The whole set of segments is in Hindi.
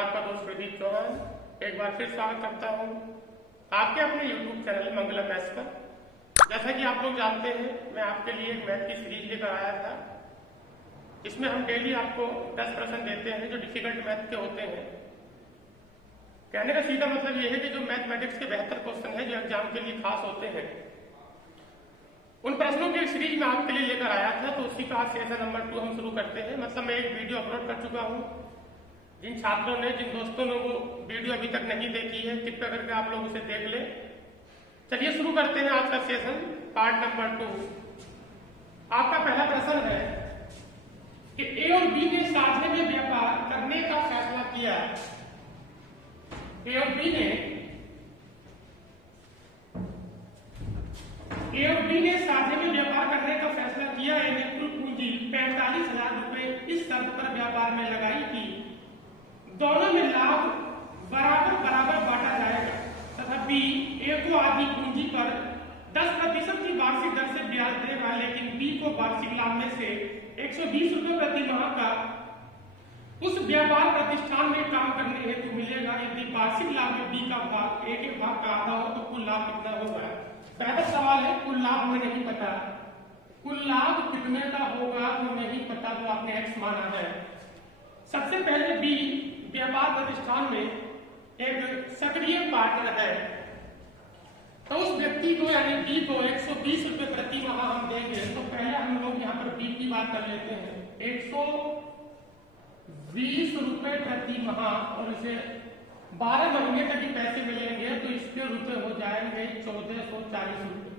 आपका दोस्त प्रदीप चौहान एक बार फिर स्वागत करता हूँ आपके अपने YouTube चैनल मंगलम मैथ्स पर। जैसा कि आप लोग जानते हैं, मैं आपके लिए एक मैथ की सीरीज लेकर आया था। इसमें हम डेली आपको 10 प्रश्न देते हैं जो डिफिकल्ट मैथ के होते हैं। कहने का सीधा मतलब यह है कि जो मैथमेटिक्स के बेहतर क्वेश्चन है जो एग्जाम के लिए खास होते हैं, उन प्रश्नों की सीरीज में आपके लिए लेकर आया था। तो उसी का सेशन नंबर 2 हम शुरू करते हैं। मतलब मैं एक वीडियो अपलोड कर चुका हूँ। जिन छात्रों ने, जिन दोस्तों ने वो वीडियो अभी तक नहीं देखी है, कृपया करके आप लोग उसे देख लें। चलिए शुरू करते हैं आज का सेशन, पार्ट नंबर 2। आपका पहला प्रश्न है कि ए और बी ने साझे में व्यापार करने का फैसला किया। ए और बी ने साझे में व्यापार करने का फैसला किया। ए ने कुल पूंजी 45,000 रुपए इस शर्त पर व्यापार में लगाई कि दोनों में लाभ बराबर बराबर बांटा जाएगा तथा बी ए को आधी पूंजी पर 10% की वार्षिक दर से ब्याज देगा, लेकिन बी को वार्षिक लाभ में से 120 रुपए प्रति माह का उस व्यापार प्रतिष्ठान में काम करने हेतु मिलेगा। यदि वार्षिक लाभ में बी का भाग ए के भाग का आधा हो तो कुल लाभ कितना होगा। पहला सवाल है, कुल लाभ हमें नहीं पता, कुल लाभ कितने का होगा वो नहीं पता, तो आपने एक्स माना है। सबसे पहले बी व्यापार प्रतिष्ठान में एक सक्रिय पार्टनर है, तो उस व्यक्ति को यानी बी को 120 रुपए प्रति माह हम देंगे। तो पहले हम लोग यहाँ पर बी की बात कर लेते हैं। 120 रुपए प्रति माह, और इसे 12 महीने तक ही पैसे मिलेंगे, तो इसके रुपए हो जाएंगे 1440 रुपए।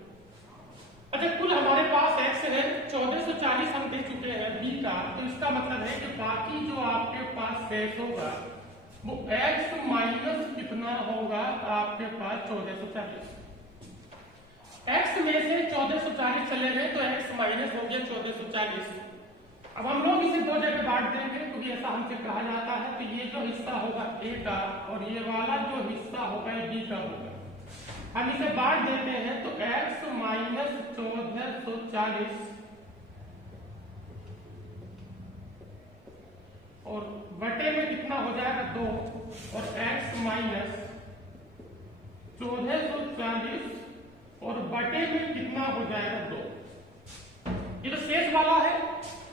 अच्छा, कुल हमारे पास एक्स है, 1440 हम दे चुके हैं बी का, तो इसका मतलब है कि बाकी जो आपके पास शेष होगा वो एक्स माइनस कितना होगा आपके पास 1440। एक्स में से 1440 चले गए तो एक्स माइनस हो गया 1440। अब हम लोग इसे दो जगह बांट देंगे क्योंकि ऐसा हमसे कहा जाता है। तो ये जो हिस्सा होगा ए का और ये वाला जो हिस्सा होगा बी का होगा। हम इसे बांट देते हैं तो x माइनस 1440 और बटे में कितना हो जाएगा 2, और x माइनस 1440 और बटे में कितना हो जाएगा 2। ये तो शेष वाला है,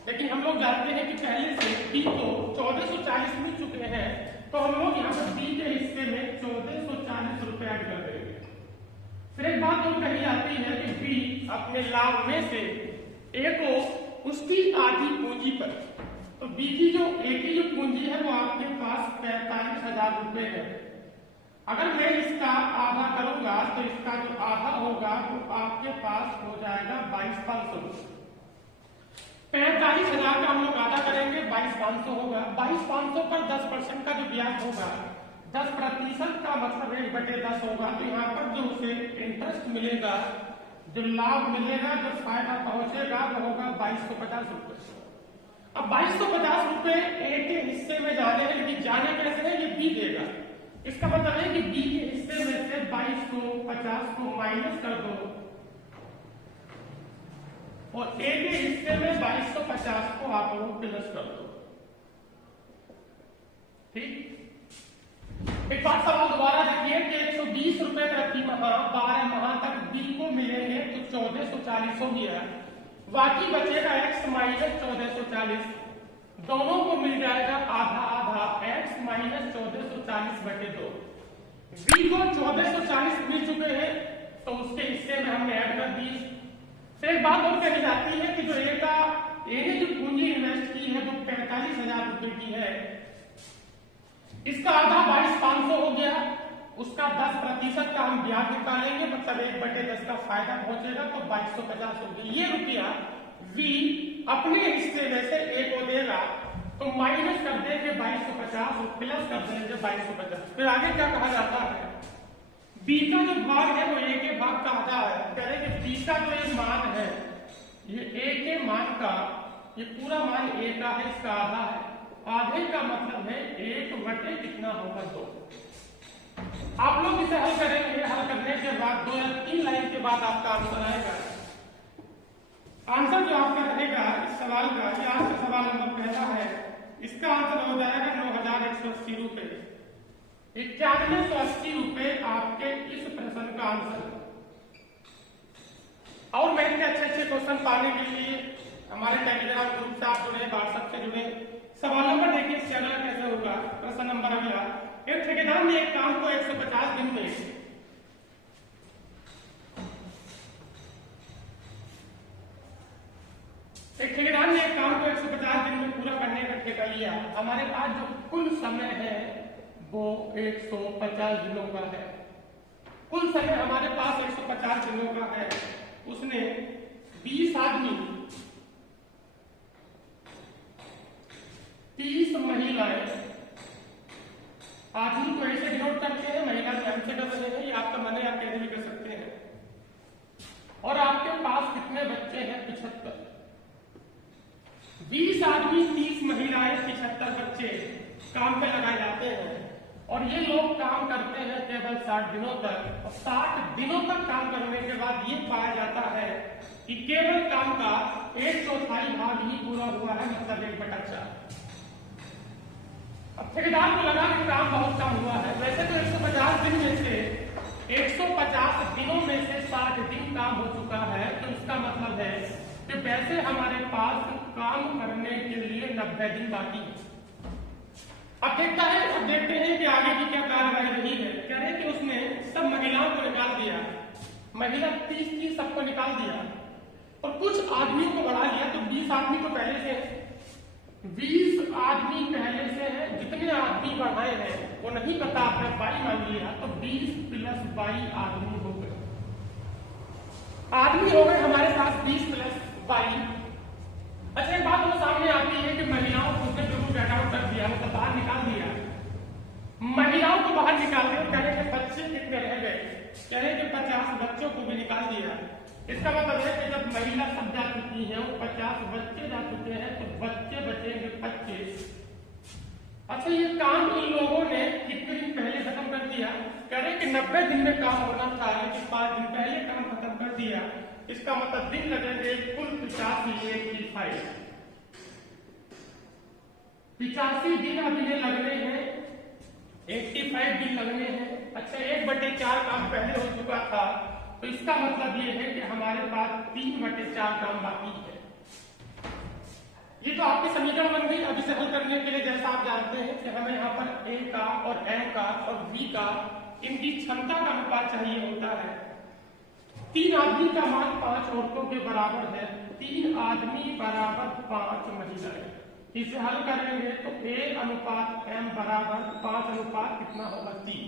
लेकिन हम लोग जानते हैं कि पहले से b को 1440 मिल चुके हैं, तो हम लोग यहाँ पर b के हिस्से में 1440 रुपए ऐड कर देंगे। फिर एक बात और कही जाती है कि बी अपने लाभ में से ए को उसकी आधी पूंजी पर, तो बी की जो ए की जो पूंजी है वो आपके पास 45,000 रुपए है। अगर मैं इसका आधा करूंगा तो इसका जो आधा होगा वो आपके पास हो जाएगा 22,500। 45,000 का हम लोग आधा करेंगे, 22,500 होगा। 22,500 पर 10% का जो ब्याज होगा, 10% का मतलब 1/10 होगा। तो यहाँ पर जो उसे इंटरेस्ट मिलेगा, जो लाभ मिलेगा, जो फायदा पहुंचेगा वो होगा 2250 रुपए। अब 2250 रुपए ए के हिस्से में जाने हैं, लेकिन जाने कैसे है ये बी देगा। इसका मतलब है कि बी के हिस्से में से 2250 को माइनस कर दो और ए के हिस्से में 2250 को आप लोग प्लस कर दो। ठीक, एक बार सवाल दोबारा देखिए कि 120 रुपए प्रति माह 12 माह तक बी को मिलेंगे तो 1440 हो गया। बाकी बचेगा x माइनस 1440, दोनों को मिल जाएगा आधा आधा, x माइनस 1440 बटे 2। बी को 1440 मिल चुके हैं तो उसके हिस्से में हमने ऐड कर दी। फिर एक बात और कही जाती है कि जो ए ने जो पूंजी इन्वेस्ट की है वो 45,000 रुपए की है, इसका आधा 22,500 हो गया, उसका 10% का हम ब्याज निकालेंगे, मतलब 1/10 का फायदा पहुंचेगा तो 2250 हो गया। ये रुपया वी अपने हिस्से में से ए को देगा, तो माइनस कर देंगे 2250 और प्लस कर देंगे 2250। फिर आगे क्या कहा जाता है, बी का जो भाग है वो ए के भाग का आधा है। कह रहे कि बी का जो एक मान है, ये ए के मान का, ये पूरा मान ए का है, इसका आधा है। आधे का मतलब है 1/, कितना होगा 2। आप लोग इसे हल करेंगे, हल करने के बाद 2 या 3 लाइन के बाद आपका आंसर आएगा। आंसर जो आपका रहेगा इस सवाल का, ये आज का सवाल नंबर पहला है इसका आंसर हो जाएगा 9,180 रुपए। 9180 रुपए आपके इस प्रश्न का आंसर है। और मैं इतने अच्छे अच्छे क्वेश्चन पाने के लिए हमारे टेलीग्राम ग्रुप से आप जुड़े, व्हाट्सएप से जुड़े। सवालों पर देखिए चैनल कैसे होगा। प्रश्न नंबर अगला, एक ठेकेदार ने एक काम को 150 दिन में पूरा करने का ठेका लिया। हमारे पास जो कुल समय है वो 150 दिनों का है। कुल समय हमारे पास 150 दिनों का है। उसने 20 आदमी, 30 महिलाएं, आदमी को ऐसे डिनोट करते हैं, महिला को एम से कर सकते हैं, या आपका मन है आप कैसे भी कर सकते हैं। और आपके पास कितने बच्चे हैं? 75। 20 आदमी, 30 महिलाएं, 75 बच्चे काम पे लगाए जाते हैं। और ये लोग काम करते हैं केवल 60 दिनों तक। और 60 दिनों तक काम करने के बाद ये पाया जाता है कि केवल काम का 1/4 भाग ही पूरा हुआ है, मतलब 1/4। अब ठेकेदार को लगा कि काम बहुत कम हुआ है। वैसे तो 150 दिन में से 150 दिनों में से 60 दिन काम हो चुका है, तो इसका मतलब है कि वैसे हमारे पास काम करने के लिए 90 दिन बाकी है। अब देखते हैं कि आगे की क्या कार्रवाई रही है। कह रहे कि उसने सब महिलाओं को निकाल दिया, महिला 30 सबको निकाल दिया और कुछ आदमियों को बढ़ा लिया। तो 20 आदमी तो पहले से है, 20 आदमी पहले से है। जितने आदमी बढ़ाए हैं वो नहीं पता, आपने 22 मान लिया, तो 20 + 22 आदमी हो गए। आदमी हो गए हमारे पास 20 + 22। अच्छा, एक बात तो सामने आती है कि महिलाओं को उसने बिल्कुल गेट आउट कर दिया, मतलब बाहर निकाल दिया। महिलाओं को बाहर निकाल दिया, कह रहे कि बच्चे कितने रह गए? कह रहे कि 50 बच्चों को भी निकाल दिया। इसका मतलब है कि जब महिला सब जा चुकी है, वो 50 बच्चे जा चुके हैं, तो बच्चे बचेंगे 25। अच्छा, ये काम इन लोगों ने कितने दिन पहले खत्म कर दिया? कह रहे कि 90 दिन में काम होना था, लेकिन 5 दिन पहले काम खत्म कर दिया। इसका मतलब दिन लगेंगे कुल 85 दिन अभी लगने हैं, 85 दिन लगने हैं। अच्छा, 1/4 काम पहले हो चुका था, तो इसका मतलब ये है कि हमारे पास 3/4 काम बाकी है। ये तो आपकी समीकरण बन गई। अब इसे हल करने के लिए जैसा आप जानते हैं कि हमें यहाँ पर ए का और एम का और बी का, इनकी क्षमता का अनुपात चाहिए होता है। 3 आदमी का मान 5 औरतों के बराबर है, 3 आदमी बराबर 5 महिलाएं। इसे हल करेंगे तो A/M बराबर 5 कितना होगा? 3।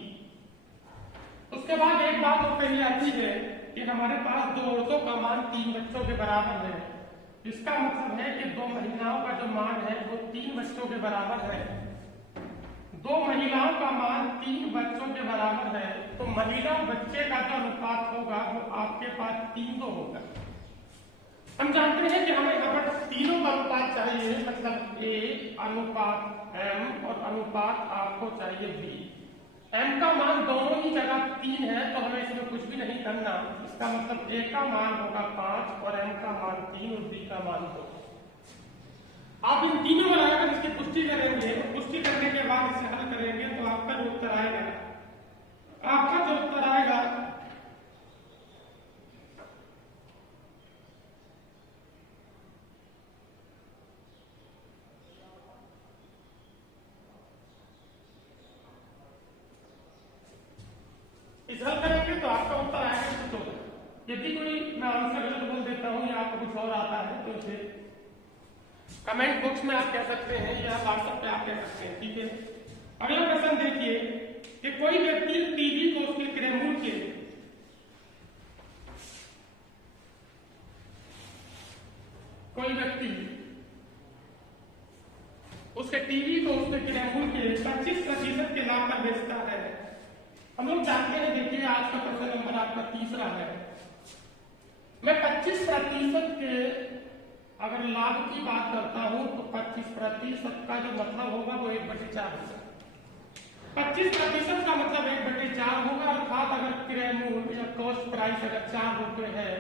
उसके बाद एक बात और कही आती है कि हमारे पास 2 औरतों का मान 3 बच्चों के बराबर है। इसका मतलब है कि 2 महिलाओं का जो मान है वो 3 बच्चों के बराबर है। 2 महिलाओं का मान 3 बच्चों के बराबर है, तो महिला बच्चे का जो अनुपात होगा वो आपके पास 3 होगा। हम जानते हैं कि हमें यहाँ पर तीनों का अनुपात चाहिए, मतलब A/M और अनुपात आपको चाहिए B। M का मान दोनों ही जगह 3 है, तो हमें इसमें कुछ भी नहीं करना। इसका मतलब A का मान होगा 5 और M का मान 3 और B का मान 2। आप इन तीनों को लगाकर इसकी पुष्टि करेंगे। पुष्टि करने के बाद इसे हल करेंगे तो आपका जो उत्तर आएगा, इस हल करेंगे तो आपका उत्तर आएगा 14। यदि कोई मैं आंसर गलत बोल देता हूँ या आपको कुछ और आता है तो इसे कमेंट बॉक्स में आप कह सकते हैं या व्हाट्सएप पे आप कह सकते हैं, ठीक है। अगला प्रश्न देखिए कि कोई व्यक्ति टीवी को उसके क्रयमूल्य के क्रयमूल्य के 25% के लाभ पर बेचता है। हम लोग जानते हैं, देखिए आज का प्रश्न नंबर आपका 3रा है। मैं 25% के अगर लाभ की बात करता हूं तो 25% का जो मतलब होगा वो 1/4 होगा। 25% का मतलब 1/4 होगा। अर्थात अगर क्रय मूल्य या कॉस्ट प्राइस अगर 4 रुपए है,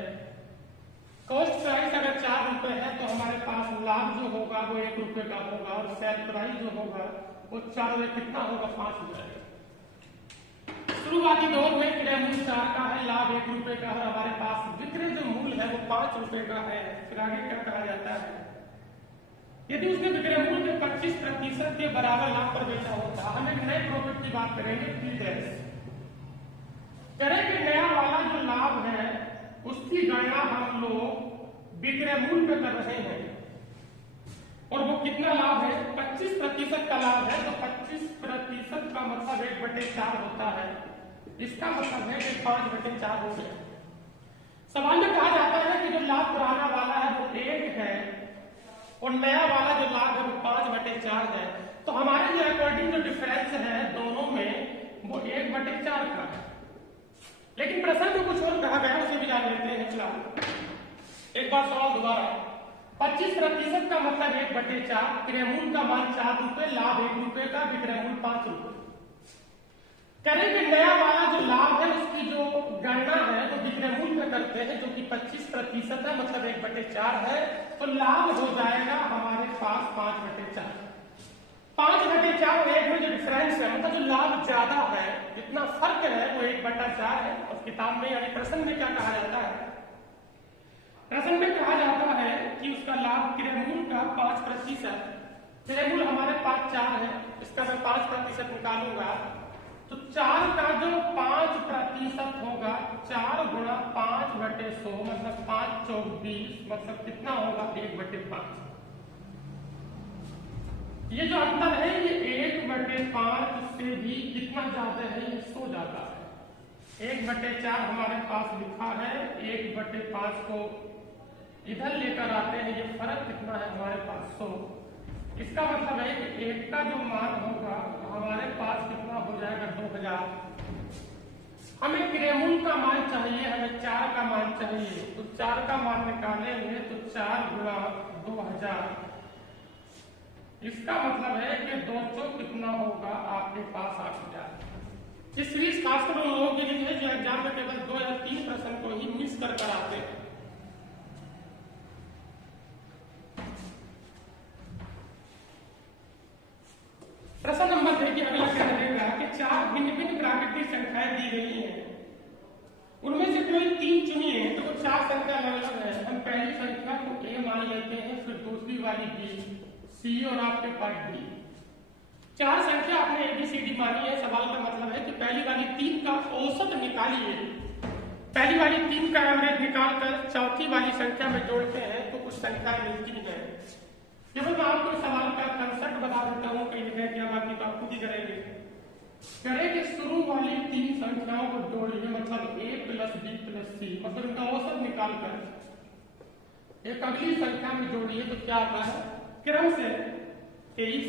कॉस्ट प्राइस अगर 4 रुपए है तो हमारे पास लाभ जो होगा वो 1 रुपए का होगा, और सेल प्राइस जो होगा वो 4 में कितना होगा, 5 हो जाएगा। शुरुआती दौर में क्रय मूल्य 4 का है, लाभ 1 रुपए का है, हमारे पास विक्रय जो मूल्य है वो 5 रुपए का है। फिर आगे क्या कहा जाता है, यदि उसने विक्रय मूल्य के 25% के बराबर लाभ पर बेचा होता। हम एक नए प्रॉफिट की बात करेंगे, करें कि नया वाला जो लाभ है उसकी गणना हम लोग विक्रय मूल्य पे कर रहे हैं, और वो कितना लाभ है, 25% का लाभ है, तो 25% का मतलब 1/4 होता है। इसका मतलब है कि 5/4 हो गया। सवाल में कहा जाता है कि जो लाभ पुराना वाला है वो 1 है और नया वाला जो लाभ है वो 5/4 है, तो हमारे जो अकॉर्डिंग जो डिफरेंस है दोनों में वो 1/4 का है। लेकिन प्रश्न में कुछ और कहा गया, उसे भी जान लेते हैं। फिलहाल एक बार सवाल दोबारा, 25% का मतलब 1/4, क्रय मूल्य का मान 4 रुपए, लाभ 1 रुपए का, विक्रय मूल्य 5 रुपए। करें कि नया वाला जो लाभ है उसकी जो गणना है वो विक्रय मूल्य पे करते हैं, जो कि 25% है, मतलब 1/4 है, तो लाभ हो जाएगा हमारे पास 5/4। 5/4 और 1 में जो डिफरेंस है, मतलब जो लाभ ज्यादा है, जितना फर्क है वो 1/4 है। और किताब में यानी प्रश्न में क्या कहा जाता है, प्रश्न में कहा जाता है कि उसका लाभ क्रय मूल्य का 5%, क्रय मूल्य हमारे पास 4 है, इसका मैं 5% निकालूंगा तो 4 का जो 5% होगा, 4 गुणा 5/100 मतलब 5 चौक 20, मतलब कितना होगा, 1/5। ये जो अंतर है ये 1/5 से भी कितना ज्यादा है, ये 100 ज्यादा है। 1/4 हमारे पास लिखा है, 1/5 को इधर लेकर आते हैं, ये फर्क कितना है हमारे पास 100। इसका मतलब है कि 1 का जो मान होगा हमारे पास कितना हो जाएगा, 2000। हमें क्रय मूल्य का मान चाहिए, हमें 4 का मान चाहिए, तो 4 का मान निकालेंगे तो 4 गुणा 2000, इसका मतलब है कि 200 कितना होगा आपके पास 8000। इस सीरीज खासकर उन लोगों के लिए है जो एग्जाम में केवल 2 या 3 प्रश्न को ही मिस कर आते हैं। प्रश्न नंबर 2 की अगला क्या रहेगा कि 4 भिन्न भिन्न प्राकृतिक संख्याएं दी गई हैं, उनमें से कोई 3 चुनिए, तो वो 4 संख्या अलग अलग है। हम पहली संख्या को A मान लेते हैं, फिर दूसरी वाली B, C और आपके पास D। 4 संख्या आपने ABCD मानी है। सवाल का मतलब है कि पहली वाली 3 का औसत निकालिए, पहली वाली 3 का एवरेज निकालकर चौथी वाली संख्या में जोड़ते हैं तो कुछ संख्याएं मिलती है। केवल मैं आपको सवाल का कंसेप्ट बता देता हूँ, कहीं लिखा है बाकी तो आप खुद ही करेंगे। करेंगे शुरू वाली 3 संख्याओं को जोड़िए, मतलब A + B + C, मतलब इनका औसत निकालकर एक अगली संख्या में जोड़िए तो क्या आता है, क्रम से 23,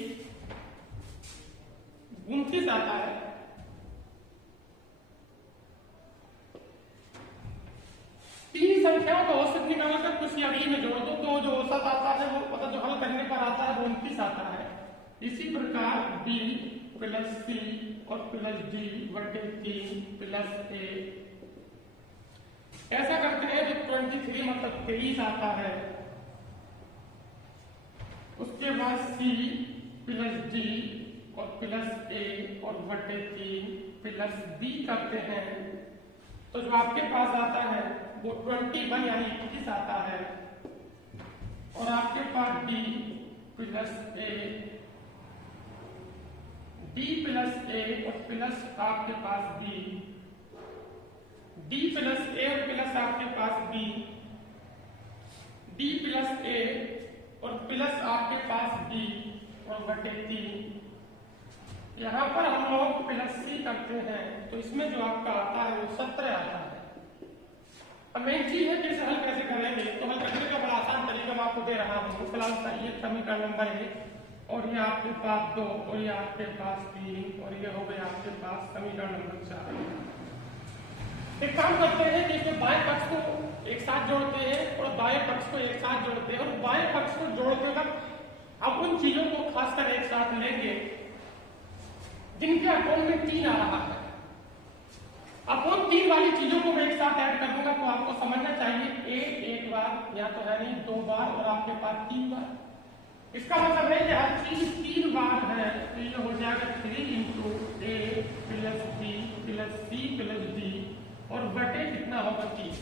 29 आता है, 3 संख्याओं का औसत निकालकर किसी अगली में जोड़ दो तो जो औसत आता है वो, मतलब जो हल करने पर आता है वो 29 आता है। इसी प्रकार B + C और + D / 3 + A, ऐसा करते हैं जो 23 मतलब 23 आता है। उसके बाद C + D और + A और /3 + B करते हैं तो जो आपके पास आता है वो 21 यानी 21 आता है। और आपके पास D + A और प्लस आपके पास B, D + A और प्लस आपके पास B, D + A और प्लस आपके पास B और /3। यहाँ पर हम लोग +C करते हैं तो इसमें जो आपका आता है वो 17 आता है। अब मेन चीज है कि इसे हल कैसे करेंगे, तो हल करने का बड़ा आसान तरीका मैं आपको दे रहा हूँ। फिलहाल ये समीकरण नंबर 1 और ये आपके पास 2 और ये आपके पास 3 और ये हो गया आपके पास समीकरण नंबर 4। एक काम करते हैं कि इसमें बाएं पक्ष को एक साथ जोड़ते हैं और दाएं पक्ष को एक साथ जोड़ते हैं, और बाएं पक्ष को जोड़ते वक्त अब उन चीजों को खासकर एक साथ लेंगे जिनके अकाउंट में 3 आ रहा है। अपॉन 3 वाली चीजों को मैं एक साथ ऐड कर दूंगा तो आपको समझना चाहिए एक बार या तो है नहीं 2 बार और आपके पास 3 बार। इसका मतलब है कि हर चीज 3 बार है तो ये हो जाएगा 3 into A plus B plus C plus D और बटे कितना होगा 3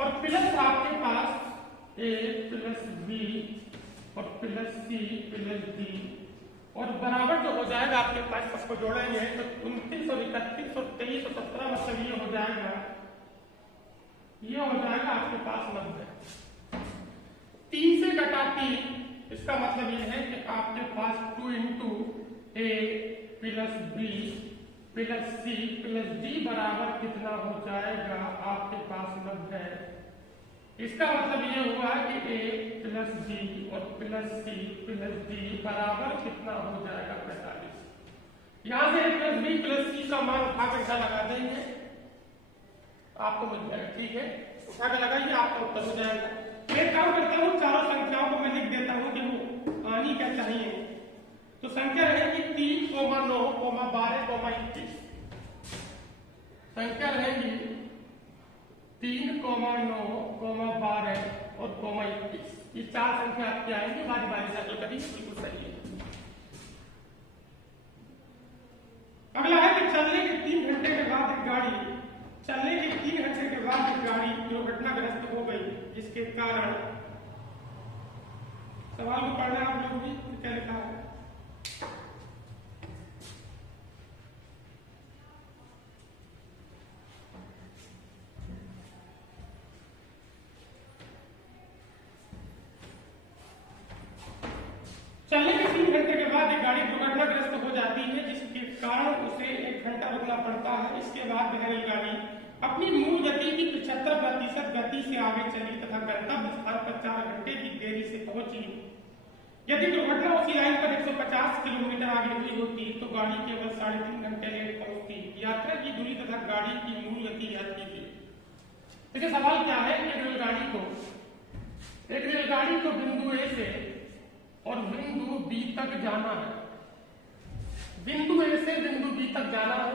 और प्लस आपके पास ए प्लस बी और प्लस सी प्लस डी और बराबर जो हो जाएगा आपके पास सबको जोड़ेंगे तो 29 और 31 और 23 और 17 मतलब ये हो जाएगा आपके पास 90। 3 से घटा 3 इसका मतलब ये है कि आपके पास 2 into A plus B plus C plus D बराबर कितना हो जाएगा आपके पास 90। इसका मतलब ये हुआ कि ए प्लस बी और प्लस सी प्लस डी बराबर कितना हो जाएगा 45। यहां से ए प्लस बी प्लस सी का मान उठा कर क्या लगा देंगे आपको मिल जाएगा। ठीक है, उठा कर लगाइए आपका उत्तर हो जाएगा। एक काम करता हूँ चारों संख्याओं को मैं लिख देता हूँ कि वो आनी क्या चाहिए। तो संख्या रहेगी 3, 9, 12, 21। संख्या रहेगी 3, 9, 12 और 21। ये 4 संख्या आपकी आएंगी, बारी बारी से हल करेंगे, बिल्कुल सही है। अगला है कि चलने के 3 घंटे के बाद एक गाड़ी दुर्घटनाग्रस्त हो गई जिसके कारण सवाल को पढ़ना आप लोग भी क्या लिखा है। चलने के 3 घंटे के बाद एक गाड़ी दुर्घटनाग्रस्त हो जाती है जिसके कारण उसे 1 घंटा रुकना पड़ता है। इसके बाद वह रेलगाड़ी अपनी मूल गति की 75% गति से आगे चली तथा गंतव्य स्थान पर 4 घंटे की देरी से पहुंची। यदि दुर्घटना उसी लाइन पर 150 किलोमीटर आगे हुई होती तो गाड़ी केवल 3.5 घंटे लेट पहुंचती। यात्रा की दूरी तथा गाड़ी की मूल गति ज्ञात कीजिए। देखिए सवाल क्या है, एक रेलगाड़ी को बिंदु ए से और बिंदु बी तक जाना है। बिंदु ए से बिंदु बी तक जाना है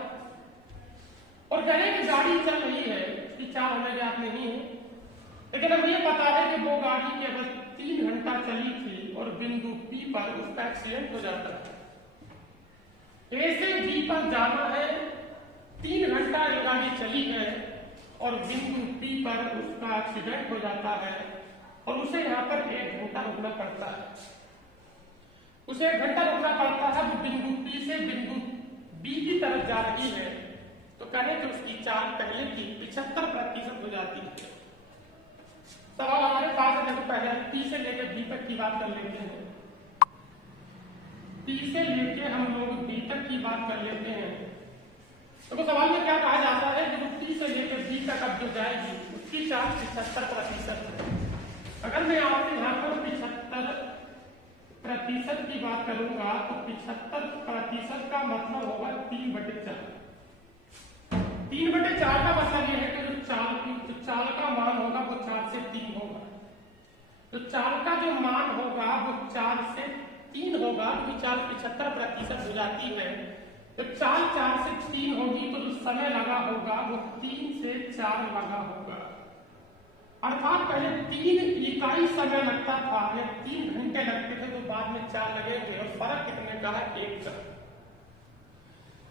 और कहने की गाड़ी चल रही है, इसकी 4 हमें ज्ञात नहीं है, लेकिन हमें ये पता है कि वो गाड़ी केवल 3 घंटा चली थी और बिंदु बी पर उसका एक्सीडेंट हो जाता है। ए से बी पर जाना है, 3 घंटा रेलगाड़ी चली है और बिंदु बी पर उसका एक्सीडेंट हो जाता है और उसे यहाँ पर 1 घंटा रुकना पड़ता है। उसे 1 घंटा रुकना पड़ता है, वो बिंदु बी से बिंदु बी की तरफ जा रही है तो कहें कि उसकी चाल पहले की 75% हो जाती है। सवाल हमारे पास है, तो पहले पी से लेकर बी तक की बात कर लेते हैं। पी से लेके हम लोग बी तक की बात कर लेते हैं। तो सवाल में क्या कहा जाता है कि वो पी से लेकर बी तक अब जो जाएगी उसकी चाल 75% है। अगर मैं आपसे यहाँ पर 75% की बात करूंगा तो 75% का मतलब होगा 3/4। 3/4 का मतलब यह है कि जो चाल का मान होगा वो 4 से 3 होगा। तो चाल का जो मान होगा वो 4 से 3 होगा, क्योंकि चाल 75% हो जाती है। तो चाल 4 से 3 होगी तो जो समय लगा होगा वो 3 से 4 लगा होगा। अर्थात पहले 3 इकाई समय लगता था या 3 घंटे लगते थे तो बाद में 4 लगेंगे और फर्क कितने का है 1 का।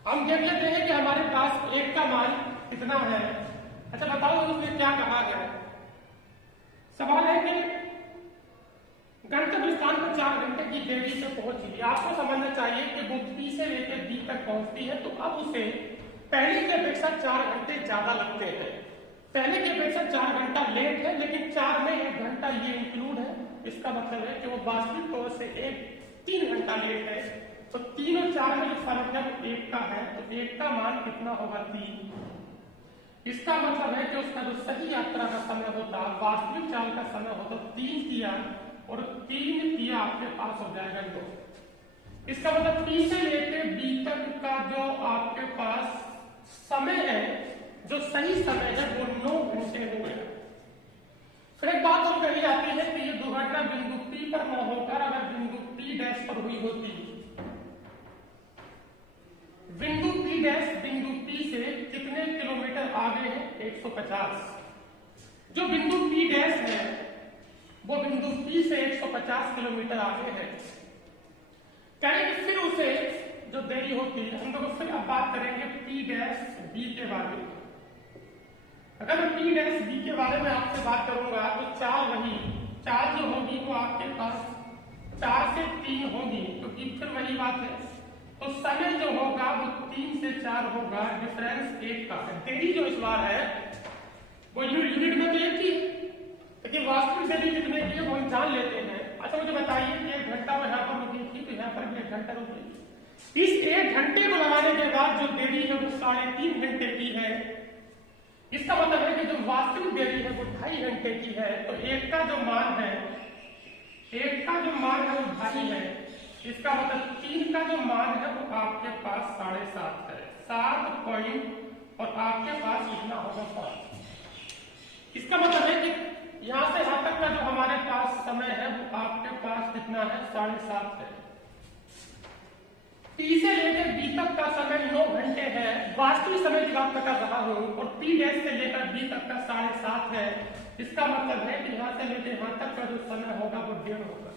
हम देख लेते हैं कि हमारे पास 1 का मान कितना है। अच्छा बताओ उसमें क्या कहा गया। सवाल है कि गंतव्य स्थान पर 4 घंटे की देरी से पहुंची। आपको समझना चाहिए कि वो बी से लेकर डी तक पहुंचती है तो अब उसे पहले की अपेक्षा 4 घंटे ज्यादा लगते हैं। पहले की अपेक्षा 4 घंटा लेट है, लेकिन 4 में 1 घंटा ये इंक्लूड है। इसका मतलब है कि वो वास्तविक तौर से 3 घंटा लेट है। तो 3 और 4 में जो फर्क है वो 1 का है, तो 1 का मान कितना होगा 3। इसका मतलब है कि उसका जो सही यात्रा का समय होता, वास्तविक चाल का समय होता 3 किया और 3 किया आपके पास हो जाएगा 2। इसका मतलब पी से लेकर बी तक का जो आपके पास समय है, जो सही समय है वो 9 घंटे हो गया। फिर एक बात और कही जाती है कि ये दुर्घटना बिंदु पी पर न होकर अगर बिंदु पी डैश पर हुई होती, बिंदु पी डैश बिंदु पी से कितने 150। जो बिंदु P डैश है वो बिंदु P से 150 किलोमीटर आगे है। कहेंगे फिर उसे जो देरी होती है, हम लोग फिर अब बात करेंगे P डैश B के बारे में। अगर मैं P डैश B के बारे में आपसे बात करूंगा तो चार जो होगी वो आपके पास 4 से 3 होगी, क्योंकि फिर वही बात है। तो समय जो होगा वो 3 से 4 होगा, डिफरेंस 1 का है। देरी जो इस बार है वो यूनिट में तो एक ही, लेकिन वास्तविक देरी कितने की है वो हम जान लेते हैं। अच्छा मुझे बताइए कि 1 घंटा में यहाँ पर रुकी थी तो यहाँ पर भी 1 घंटा रुकी। इस 1 घंटे को लगाने के बाद जो देरी है वो 3.5 घंटे की है। इसका मतलब है कि जो वास्तविक देरी है वो 2.5 घंटे की है। तो एक का जो मान है वो 2.5 है। इसका मतलब 3 का जो मान है वो आपके पास 7.5 है, 7 पॉइंट, और आपके पास कितना होगा 5। इसका मतलब है कि यहाँ से यहाँ तक का जो हमारे पास समय है वो आपके पास कितना है 7.5 है। P से लेकर B तक का समय 9 घंटे है, वास्तविक समय की बात कर रहा हूँ, और P डैश से लेकर B तक का 7.5 है। इसका मतलब है कि यहाँ से लेकर यहाँ तक का जो समय होगा वो 1.5 होगा।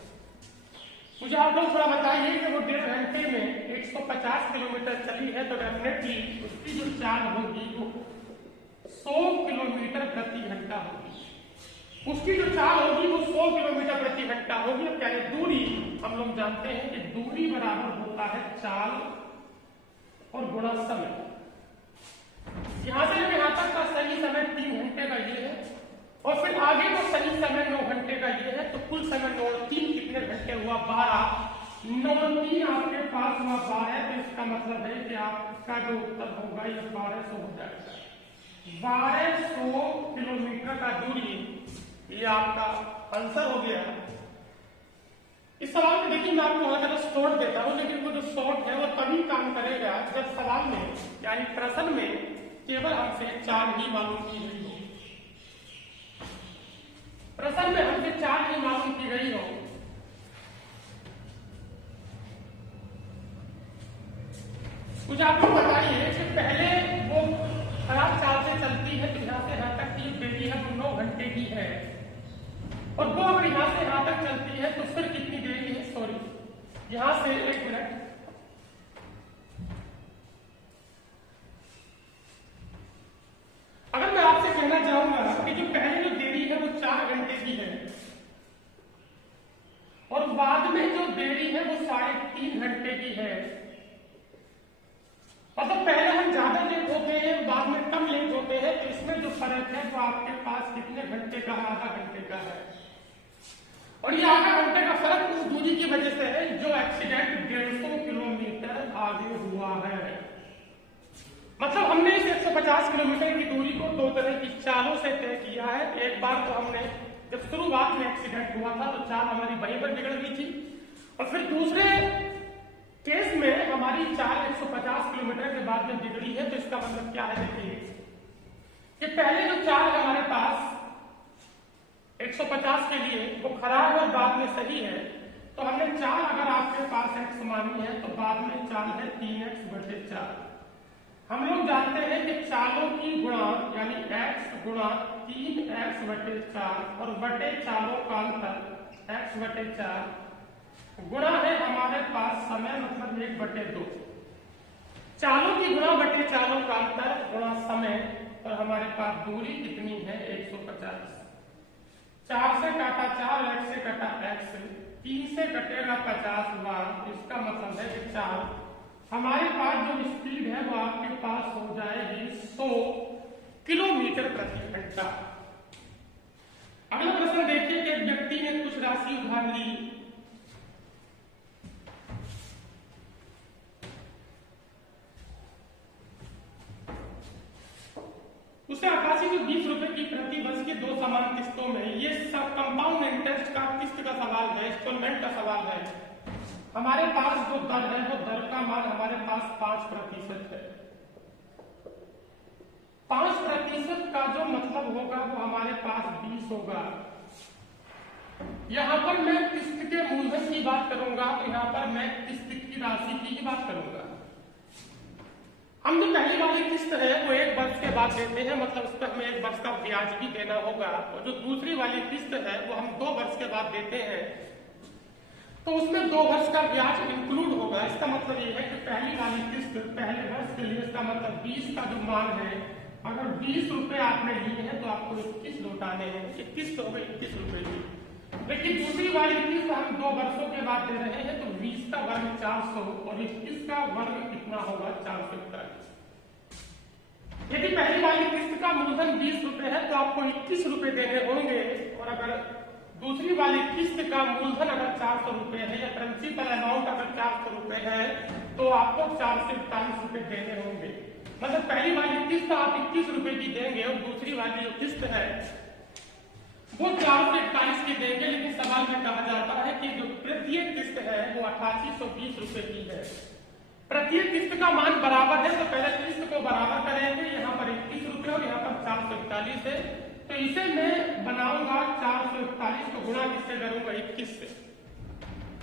मुझे आप लोग थोड़ा बताइए कि वो 1.5 घंटे में 150 किलोमीटर चली है, तो डेफिनेटली उसकी जो चाल होगी वो 100 किलोमीटर प्रति घंटा होगी। उसकी जो चाल होगी वो 100 किलोमीटर प्रति घंटा होगी। अब क्या है दूरी, हम लोग जानते हैं कि दूरी बराबर होता है चाल और गुणा समय। यहां से लेकर यहां तक का सही समय 3 घंटे का ये है, और फिर आगे का सही समय 9 घंटे का ये है। तो कुल समय 9 3 कितने घंटे हुआ 12, 9 3 आपके पास हुआ 12। तो इसका मतलब है कि आपका जो उत्तर होगा ये 1200 हो जाएगा। 1200 किलोमीटर का दूरी, ये आपका आंसर हो गया। इस सवाल में देखिए मैं आपको हर तरह शॉर्ट देता हूं, लेकिन वो जो शॉर्ट है वो तभी काम करेगा जब सवाल में यानी प्रश्न में केवल हमसे चाल ही मालूम की गई हो। प्रश्न में हमसे चाल ही मालूम की गई हो। कुछ आपको बताइए कि पहले वो खराब चाल से चलती है तो यहाँ से यहाँ तक की देरी है वो 9 घंटे की है, और वो अगर यहाँ से यहाँ तक चलती है तो फिर कितनी देरी है, सॉरी यहाँ से 1 मिनट, अगर मैं आपसे कहना चाहूंगा कि जो पहले जो देरी है वो 4 घंटे की है, और बाद में जो देरी है वो 3.5 घंटे की है, मतलब पहले हम ज्यादा लेट होते हैं बाद में कम लेट होते हैं, तो इसमें जो फर्क है वो आपके पास कितने घंटे का है, आधा घंटे का है। और ये आधा घंटे का फर्क उस दूरी की वजह से है जो एक्सीडेंट 150 किलोमीटर आगे हुआ है। मतलब हमने इस 150 किलोमीटर की दूरी को 2 तरह की चालों से तय किया है। एक बार तो हमने जब शुरुआत में एक्सीडेंट हुआ था तो चाल हमारी वहीं पर बिगड़ गई थी, और फिर दूसरे केस में हमारी चाल 150 किलोमीटर के बाद में बिगड़ी है। तो इसका मतलब क्या है, देखिए कि पहले जो चाल हमारे पास 150 के लिए वो खराब और बाद में सही है, तो हमने चाल अगर आपके पास x मानी है तो बाद में चाल है 3x/4। हम लोग जानते हैं कि चालों की गुणा यानी x गुणा 3x/4 और बटे चालों का अंतर x/4 गुणा है हमारे पास समय, मतलब 1/2। चालों की गुणा बटे चालों का अंतर गुणा समय, और हमारे पास दूरी कितनी है 150। 4 से काटा 4, x से कटा x, 3 से कटेगा 50 बार। इसका मतलब है कि 4 हमारे पास जो स्पीड है वो आपके पास हो जाएगी 100 किलोमीटर प्रति घंटा। अगला प्रश्न देखिए कि एक व्यक्ति ने कुछ राशि उधार ली, उसे 8820 रुपए की प्रति वर्ष की 2 समान किस्तों में, ये सब कंपाउंड इंटरेस्ट का किस्त का सवाल है, इंस्टॉलमेंट का सवाल है। हमारे पास जो दर है वो दर का मान हमारे पास 5% है। 5% का जो मतलब होगा वो हमारे पास 20 होगा। यहां पर मैं किस्त के मूलधन की बात करूंगा, तो यहां पर मैं किस्त की राशि की बात करूंगा। हम जो पहली वाली वाली किस्त है वो 1 वर्ष के बाद देते हैं, मतलब उस पर हमें 1 वर्ष का ब्याज भी देना होगा। और जो दूसरी वाली किस्त है वो हम 2 वर्ष के बाद देते हैं, तो उसमें 2 वर्ष का ब्याज इंक्लूड होगा। इसका मतलब ये है कि पहली वाली किस्त पहले वर्ष के लिए, इसका मतलब 20 का जो मान है, अगर 20 रुपए आपने लिए हैं तो आपको 21 लौटाने हैं, 21 तो हो गए 21 रुपए की। लेकिन दूसरी वाली किस्त हम 2 वर्षों के बाद दे रहे हैं, तो 20 का वर्ग 400 और 21 का वर्ग कितना होगा 441। यदि पहली वाली किस्त का मूलधन 20 रुपए है तो आपको 21 रुपए देने होंगे, और अगर दूसरी वाली किस्त का मूलधन अगर 400 रुपए है या प्रिंसिपल अमाउंट अगर 400 रुपए है तो आपको 441 रुपए देने होंगे। मतलब पहली वाली किस्त आप 21 रुपए की देंगे और दूसरी वाली जो किस्त है वो 441 की देंगे। लेकिन सवाल में कहा जाता है कि जो प्रत्येक किस्त है वो 8820 रुपए की है। प्रत्येक किस्त का मान बराबर है तो पहले किस्त को बराबर करेंगे, यहाँ पर 21 रुपए और यहाँ पर 441 है, तो इसे मैं बनाऊंगा 441 को गुणा किससे करूंगा 21 से।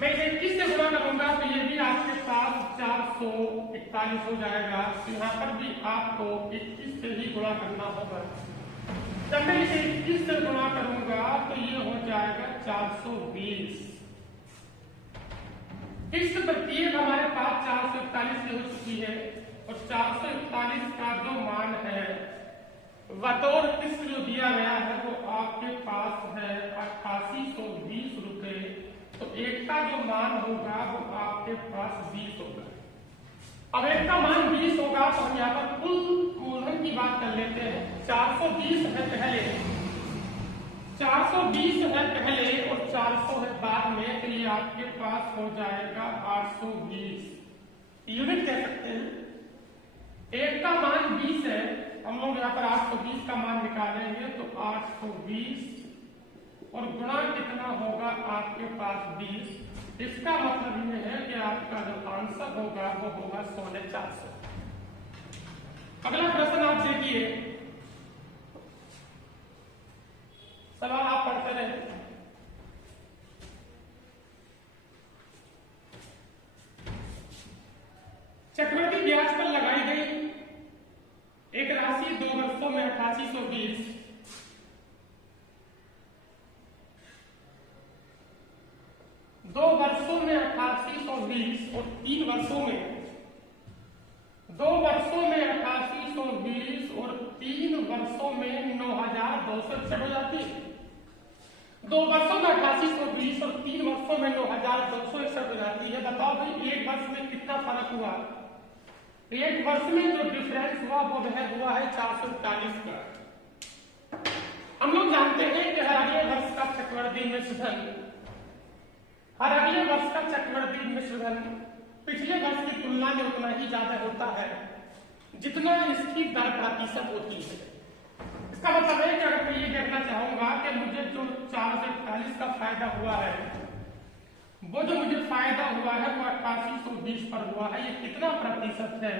मैं इसे 21 से गुणा करूंगा तो ये भी आपके पास 441 हो जाएगा, तो यहाँ पर भी आपको 21 से ही गुणा करना होगा। जब मैं इसे 21 से गुणा करूंगा तो ये हो जाएगा 420। किस्त प्रत्येक हमारे पास 441 की हो चुकी है, और 441 का जो मान है बतौर किस्त जो दिया गया है वो आपके पास है 8820 रुपए। तो एक का जो मान होगा वो आपके पास 20 होगा। अब एक का मान 20 होगा तो हम यहाँ पर कुल मूलधन की बात कर लेते हैं। 420 है पहले, 420 है पहले और 400 है बाद में, तो ये आपके पास हो जाएगा 820 यूनिट कह सकते हैं। एक का मान 20 है, हम लोग यहाँ पर 820 का मान निकालेंगे तो 820 और गुणा कितना होगा आपके पास 20। इसका मतलब ये है कि आपका जो आंसर होगा वो होगा 450। अगला प्रश्न आप देखिए, सवाल आप पढ़ते रहे। चक्रवृद्धि ब्याज पर लगाई गई एक राशि 2 वर्षों में 8820, 2 वर्षों में 8820 और 3 वर्षों में 2 वर्षों में 8820 और 3 वर्षों में 9261 हो जाती है। 2 वर्षों में 8820 और 3 वर्षों में 9261 हो जाती है। बताओ भाई एक वर्ष में कितना फर्क हुआ? एक वर्ष में जो डिफरेंस हुआ वो वह हुआ है 441 का। हम लोग जानते हैं कि हर अगले वर्ष का चक्रवृद्धि मिश्रधन, हर अगले वर्ष का चक्रवृद्धि मिश्रधन पिछले वर्ष की तुलना में उतना ही ज्यादा होता है जितना इसकी दर प्रतिशत होती है। इसका मतलब है कि अगर मैं ये देखना चाहूंगा कि मुझे जो 441 का फायदा हुआ है, वो जो मुझे फायदा हुआ है वो 8820 पर हुआ है, ये कितना प्रतिशत है?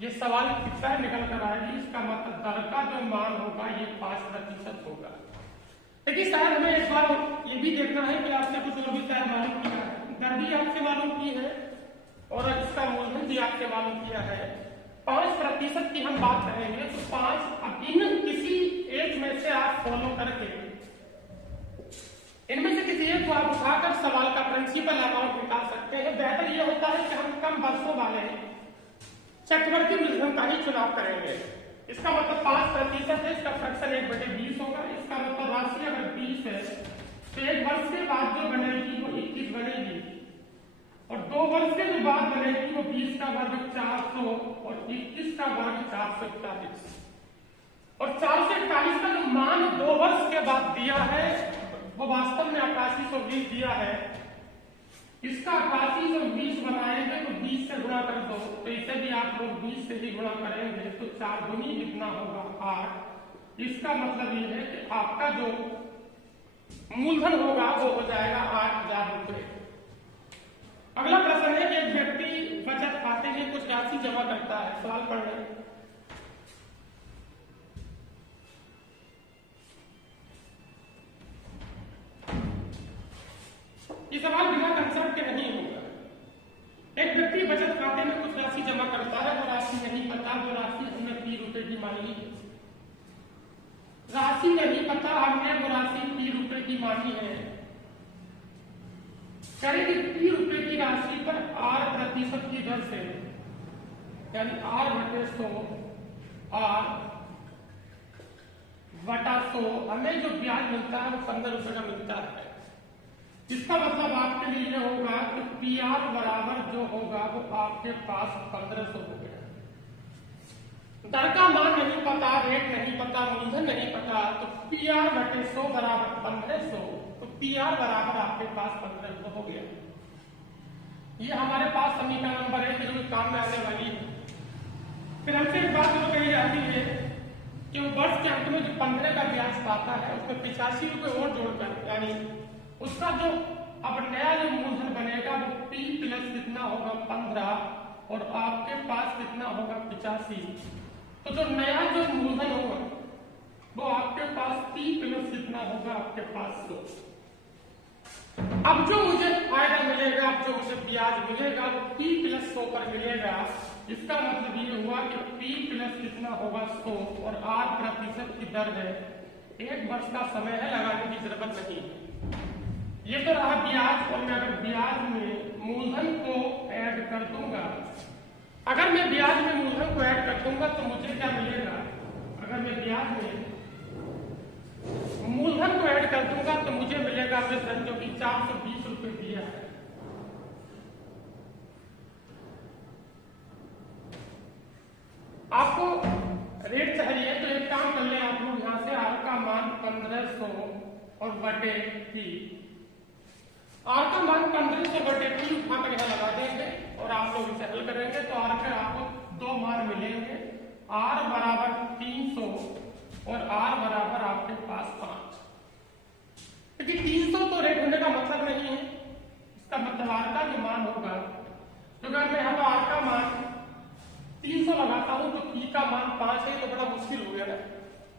ये सवाल कितना निकल कर आएगी। इसका मतलब दर का जो मान होगा ये 5% होगा। लेकिन शायद हमें एक बार ये भी देखना है कि आपसे कुछ लोग भी शायद मालूम किया है, दर भी आपसे मालूम की है और इसका मूलधन भी आपसे मालूम किया है। 5% की हम बात करेंगे तो 5 अब इन किसी एक में से आप फॉलो करके इनमें से किसी एक को आप उठाकर सवाल का प्रिंसिपल अमाउंट निकाल सकते हैं। बेहतर यह होता है कि हम कम वर्षों वाले चक्रवृद्धि मूलधन का ही चुनाव करेंगे। इसका मतलब 5% है, इसका फ्रैक्शन 1/20 होगा। इसका मतलब राशि अगर 20 है तो एक वर्ष के बाद जो बनेगी वो 21 बनेगी, और 2 वर्ष के जो बाद बनेगी वो 20 का वर्ग 400 और 21 का वर्ग 441। और 441 का जो मान 2 वर्ष के बाद दिया है वो वास्तव में 8820 दिया है। इसका 8820 बनाएंगे तो 20 से गुणा कर दो, तो इसे भी आप लोग 20 से ही गुणा करेंगे तो 4 दूनी कितना होगा 8। इसका मतलब ये है कि आपका जो मूलधन होगा वो हो जाएगा 8000 रुपए। अगला प्रश्न है कि एक व्यक्ति बचत खाते में कुछ राशि जमा करता है। सवाल पढ़ रहे हैं। ये सवाल बिना कंसेप्ट के नहीं होगा। एक व्यक्ति बचत खाते में कुछ राशि जमा करता है, वो राशि नहीं पता वो राशि हमारी राशि नहीं पता, हमने वो राशि ₹P की मानी है। करेंगे ₹P की राशि पर R% की दर से, यानी R/100 R/100 हमें जो ब्याज मिलता है वो ₹15 का मिलता है। इसका मतलब आपके लिए ये होगा कि PR बराबर जो होगा वो आपके पास 1500 हो गया। दर का मान नहीं पता, रेट नहीं पता, मूलधन नहीं पता, तो PR/100 बराबर 1500, तो PR बराबर आपके पास 1500 हो गया। ये हमारे पास समीकरण नंबर 1 जो काम में आने वाली है। फिर हमसे एक बात जो कही जाती है कि वो वर्ष के अंत में जो 15 का ब्याज पाता है उसमें 85 रुपये और जोड़कर, यानी उसका जो अब नया जो मूलधन बनेगा वो P प्लस कितना होगा 15 और आपके पास कितना होगा 85। तो जो नया जो मूलधन होगा वो आपके पास P प्लस कितना होगा आपके पास 100। अब जो मुझे फायदा मिलेगा, अब जो मुझे ब्याज मिलेगा वो P प्लस 100 पर मिलेगा। इसका मतलब ये हुआ कि P प्लस कितना होगा 100 और R% की दर है। 1 वर्ष का समय है, लगाने की जरूरत नहीं है। ये तो रहा ब्याज, और मैं अगर ब्याज में मूलधन को ऐड कर दूंगा, अगर मैं ब्याज में मूलधन को ऐड कर दूंगा तो मुझे क्या मिलेगा? अगर मैं ब्याज में मूलधन को ऐड कर दूंगा तो मुझे मिलेगा वेतन जो कि 420 रुपये दिया है। आपको रेट चाहिए तो एक काम कर ले आप लोग, यहां से R का मान 1500 और बटे P, R का मान 1500 बटे P उठा कर यहाँ लगा देंगे और आप लोग इसे हल करेंगे तो R के आपको 2 मान मिलेंगे, R बराबर 300 और R बराबर आपके पास 5। क्योंकि 300 तो रेट होने का मतलब नहीं है, इसका मतलब R का जो मान होगा, तो अगर मैं यहाँ R का मान 300 लगाता हूँ तो P का मान 5 है, तो बड़ा मुश्किल हो गया ना।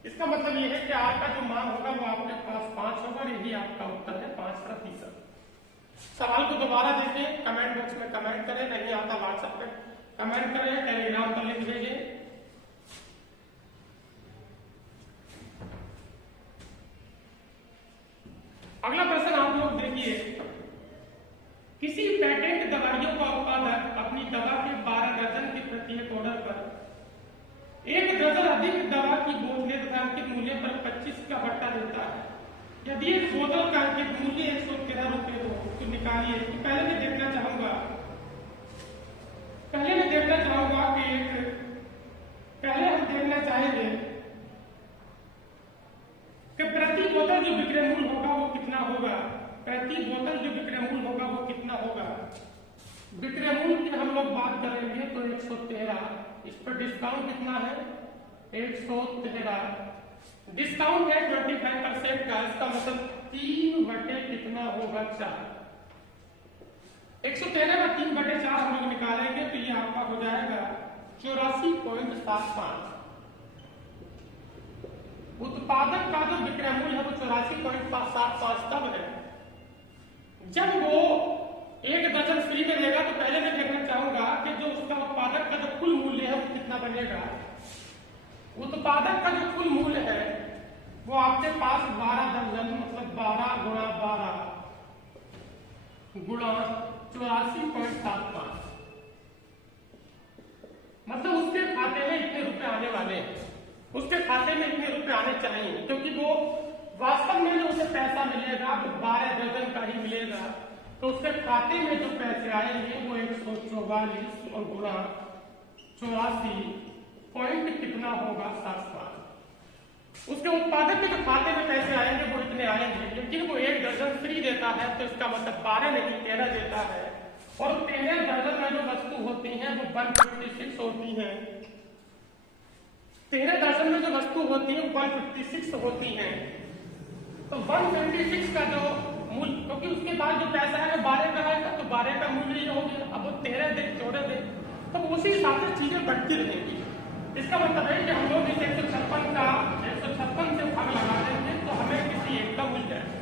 इसका मतलब ये है कि R का जो मान होगा वो आपके पास 5 होगा, यही आपका उत्तर है 5%। सवाल को दोबारा देखें, कमेंट बॉक्स में कमेंट करें, नहीं आता व्हाट्सएप पे कमेंट करें, टेलीग्राम पर लिख भेजें। अगला प्रश्न आप लोग देखिए, किसी पेटेंट दवाइयों का उत्पादक अपनी दवा के 12 दर्जन के प्रत्येक ऑर्डर पर 1 दर्जन अधिक दवा की बोतलें तथा अंकित मूल्य पर 25 का भत्ता देता है। यदि एक बोतल का अंकित मूल्य 113 रुपये हो तो निकालिए। तो पहले मैं देखना चाहूंगा कि पहले हम देखना चाहेंगे कि प्रति बोतल जो विक्रय मूल्य होगा वो कितना होगा। प्रति बोतल जो विक्रय मूल्य होगा वो कितना होगा। विक्रय मूल्य की हम लोग बात करेंगे तो 113, इस पर डिस्काउंट कितना है 113, डिस्काउंट है 25% का, इसका मतलब 3 बटे कितना होगा 4। 113 का 3 बटे 4 हम लोग निकालेंगे तो ये आपका हो जाएगा 84.75। उत्पादक का जो विक्रय मूल्य है वो 84.75 तब है जब वो 1 दर्जन फ्री में देगा। तो पहले मैं देखना चाहूंगा कि जो उसका उत्पादक का जो कुल मूल्य है वो कितना बनेगा। उत्पादक का जो कुल मूल्य है वो आपके पास 12 दर्जन, मतलब 12 गुणा 12 गुणा 84.75, मतलब उसके खाते में इतने रुपए आने वाले हैं, उसके खाते में इतने रुपए आने चाहिए, क्योंकि वो वास्तव में जो उसे पैसा मिलेगा वो 12 दर्जन का ही मिलेगा। तो उसके खाते में जो पैसे आएंगे वो 144 और गुणा 84 पॉइंट कितना होगा 7। उसके उत्पादक के जो खाते में पैसे आएंगे वो इतने आएंगे, लेकिन वो 1 दर्जन फ्री देता है तो इसका मतलब 12 नहीं 13 देता है। और 13 दर्जन में जो वस्तु होती है वो 156 होती है। 13 दर्जन में जो वस्तु होती है वो 156 होती है। तो 156 का जो मूल्य, क्योंकि उसके बाद जो पैसा है वो 12 का आएगा, तो 12 का मूल्य ये हो गया। अब वो 13 दे 14 दे, तो उसी हिसाब से चीजें बढ़ती रहेंगी। इसका मतलब है कि हम लोग इस 156 का 156 से भाग लगा देंगे तो हमें किसी एक का मिल जाएगा।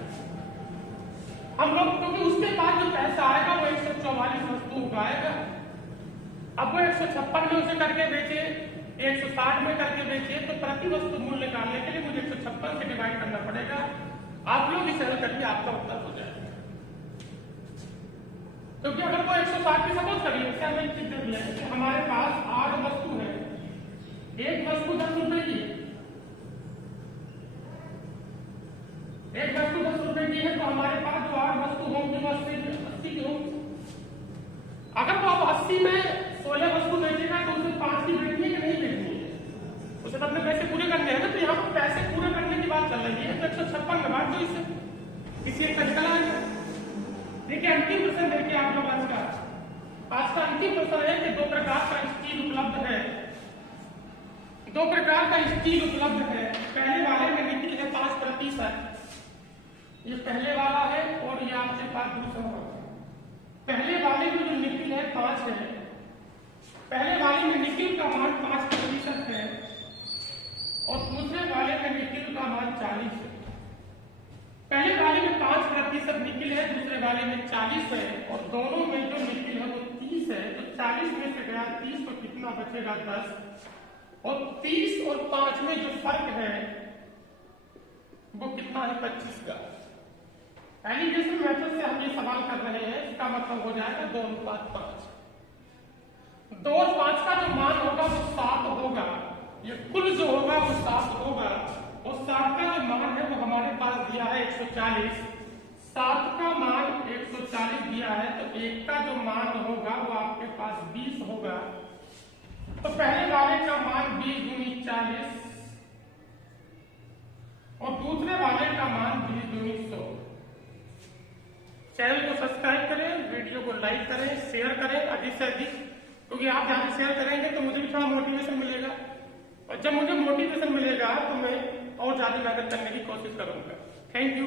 हम लोग, क्योंकि उसके बाद जो पैसा आएगा वो 144 वस्तु उगाएगा। अब वो 156 में उसे करके बेचे 160 में करके बेचिए तो प्रति वस्तु मूल्य निकालने के लिए मुझे 156 से डिवाइड करना पड़ेगा। आप लोग इसे हल करिए, आपका उत्तर हो जाएगा। क्योंकि अगर वो 160 की सपोज करिए, क्या मैं चीज दे दिया कि हमारे पास 8 वस्तु है, एक वस्तु 10 रुपए की है, एक वस्तु 10 रुपए की है, तो हमारे पास जो 8 वस्तु होंगी वो 80 की होंगी। अगर वो अब 80 में 16 वस्तु बेचेगा तो उसे 5 की बेचनी है कि नहीं बेचनी है, उसे तो अपने पैसे पूरे करने हैं ना। तो यहाँ पर पैसे पूरे करने की बात चल रही है, तो 156 में बांट दो इसे, किसी एक का निकल आएगा। देखिए अंतिम प्रश्न देखिए आप लोग आज का अंतिम प्रश्न है कि 2 प्रकार का स्टील उपलब्ध है। 2 प्रकार का स्टील उपलब्ध है। पहले वाले में निकल है 5%, ये पहले वाला है, और ये आपके पास दूसरा वाला। पहले वाले में जो निकल है 5 है, पहले वाले में निकल का मान 5% है, और दूसरे वाले में निकल का मान 40 है। पहले वाले में 5% निकल है, दूसरे वाले में 40 है, और दोनों में जो निकल है वो 30 है। तो 40 में से गया 30 तो कितना बचेगा 10, और 30 और 5 में जो फर्क है वो कितना है 25 का। एलिगेशन मेथड से हम ये सवाल कर रहे हैं, इसका मतलब हो जाएगा 2:5। 2:5 का जो मान होगा वो 7 होगा, ये कुल जो होगा वो 7 होगा, और 7 का जो मान है वो हमारे पास दिया है 140। 7 का मान 140 दिया है, तो 1 का जो मान होगा वो आपके पास 20 होगा। तो पहले वाले का मान 20 दूनी 40, और दूसरे वाले का मान 20 दूनी 100। चैनल को सब्सक्राइब करें, वीडियो को लाइक करें, शेयर करें अधिक से अधिक, क्योंकि आप जहां शेयर करेंगे तो मुझे भी थोड़ा मोटिवेशन मिलेगा, और जब मुझे मोटिवेशन मिलेगा तो मैं और ज्यादा मेहनत करने की कोशिश करूंगा। Thank you.